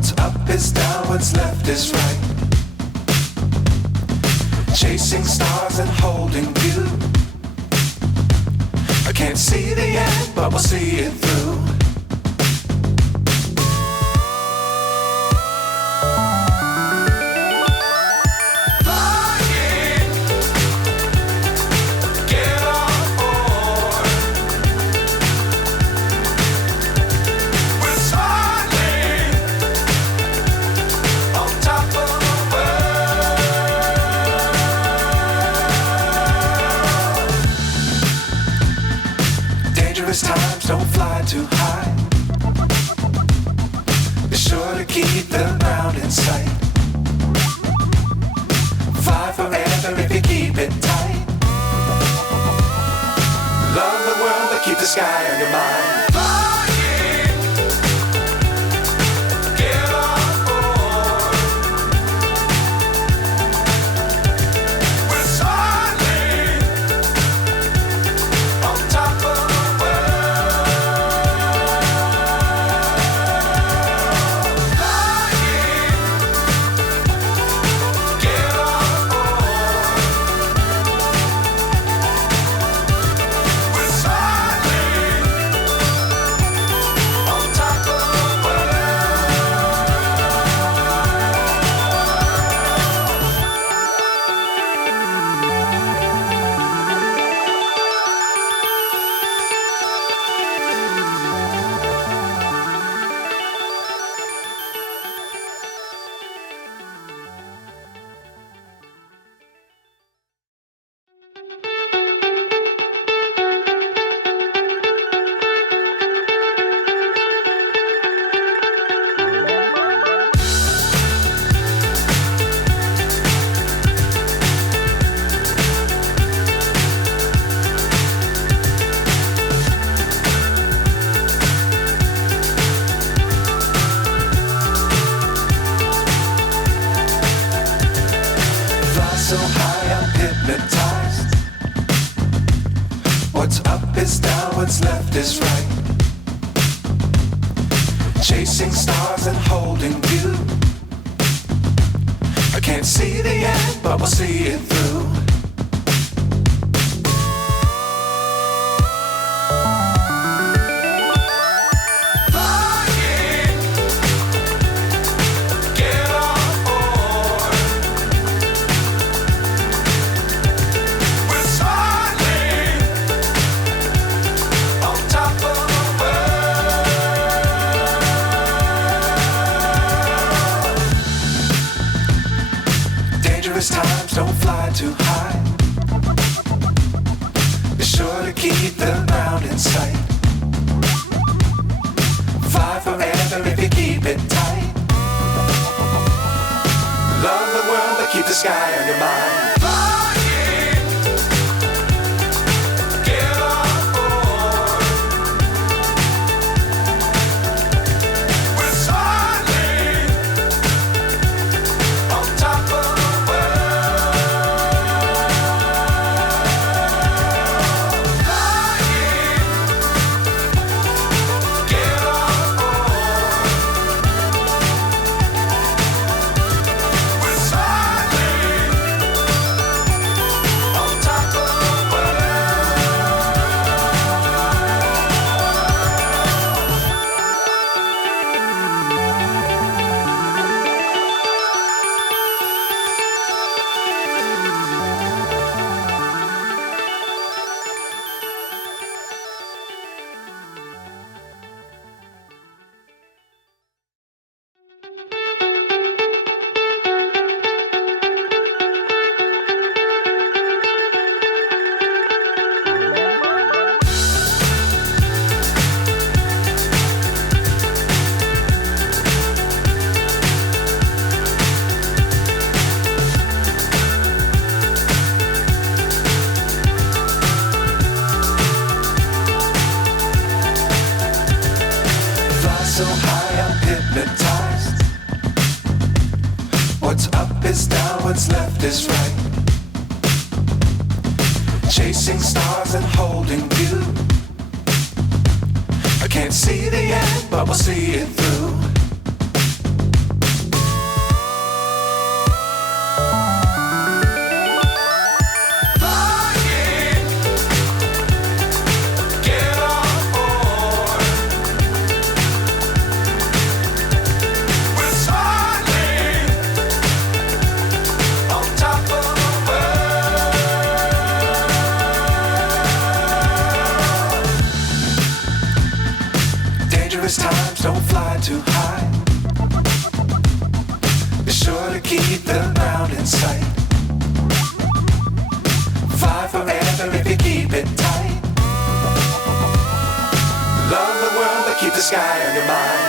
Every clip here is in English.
What's up is down, what's left is right. Chasing stars and holding you. I can't see the end, but we'll see it through. Times don't fly too high. Be sure to keep the ground in sight. Fly forever if you keep it tight. Love the world but keep the sky on your mind. So high I'm hypnotized. What's up is down, what's left is right. Chasing stars and holding you. I can't see the end, but we'll see it through. Times don't fly too high. Be sure to keep the ground in sight. Fly forever if you keep it tight. Love the world but keep the sky on your mind. So high I'm hypnotized. What's up is down, what's left is right. Chasing stars and holding you. I can't see the end, but we'll see it through. too high. Be sure to keep the ground in sight. Fly forever if you keep it tight. Love the world but keep the sky on your mind.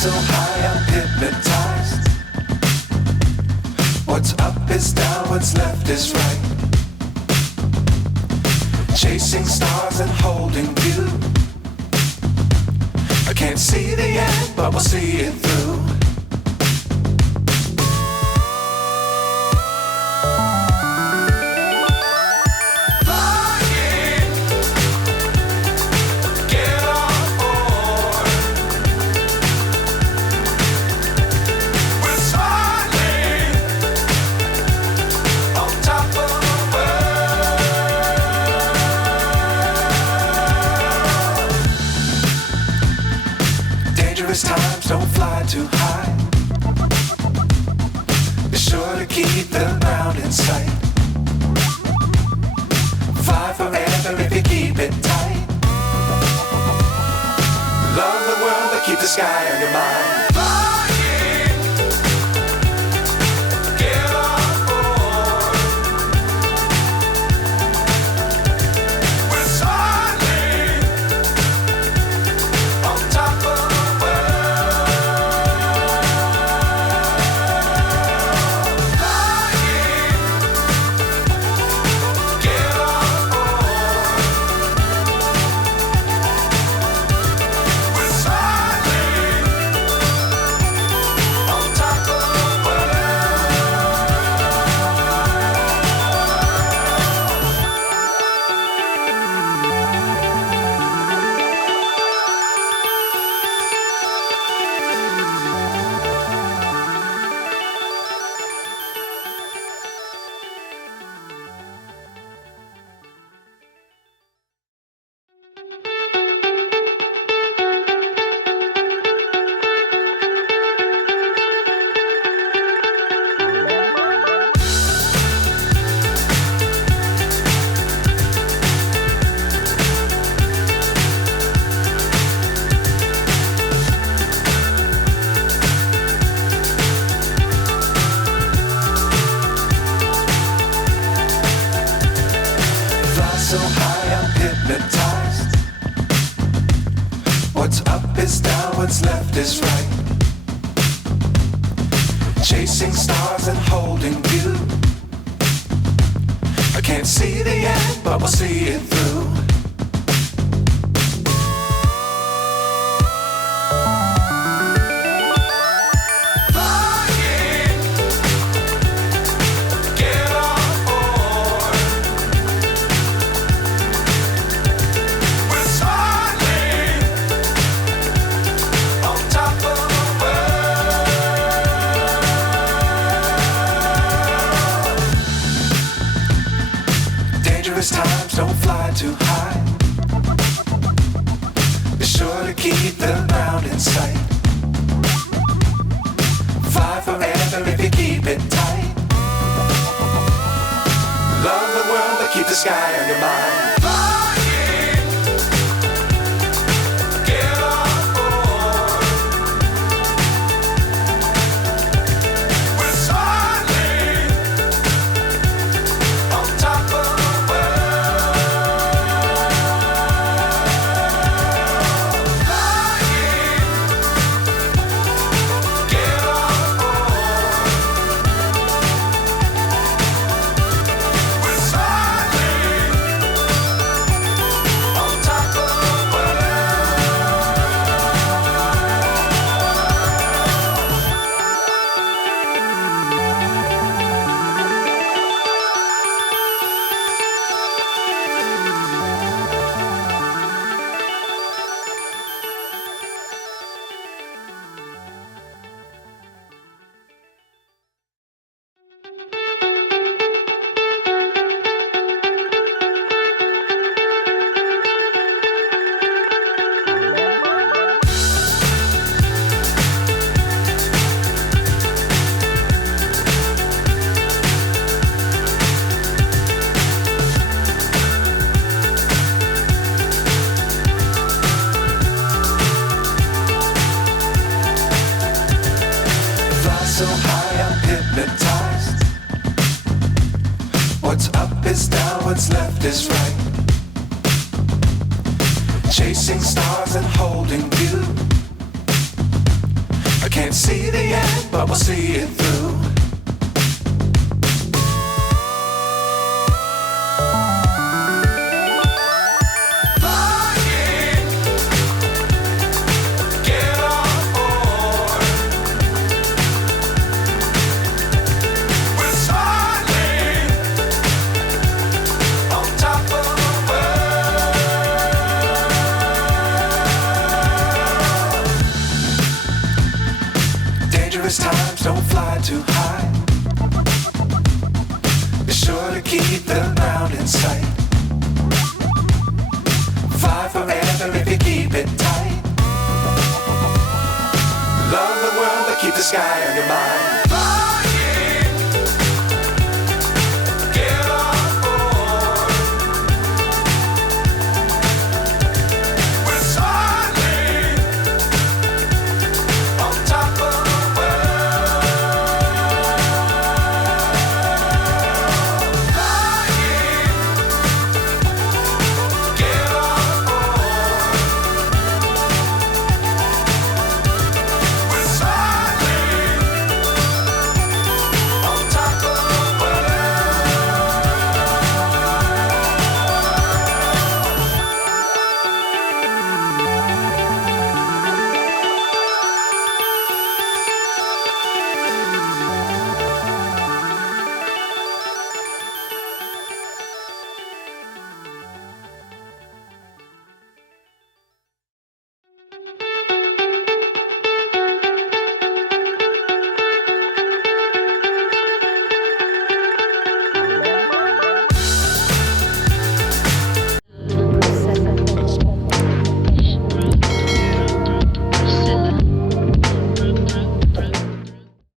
So high I'm hypnotized. What's up is down, what's left is right. Chasing stars and holding you. I can't see the end, but we'll see it through. Times don't fly too high. Be sure to keep the ground in sight. Fly forever if you keep it tight. Love the world but keep the sky on your mind. So high I'm hypnotized. What's up is down, what's left is right. Chasing stars and holding you. I can't see the end, but we'll see it through. Times don't fly too high. Be sure to keep the ground in sight. Fly forever if you keep it tight. Love the world keep the sky on your mind. Flying, get on board. We're smiling on top of the world. Flying, get on board. We're smiling on top of the fly so high, I'm hypnotized. What's up is down, what's left is right. Chasing stars and holding you. I can't see the end, but we'll see it through. Flying, get on board. We're smiling on top of the world. Dangerous times, don't fly too high. Be sure to keep the ground in sight. Fly forever if you keep it tight. Love the world, but keep the sky on your mind.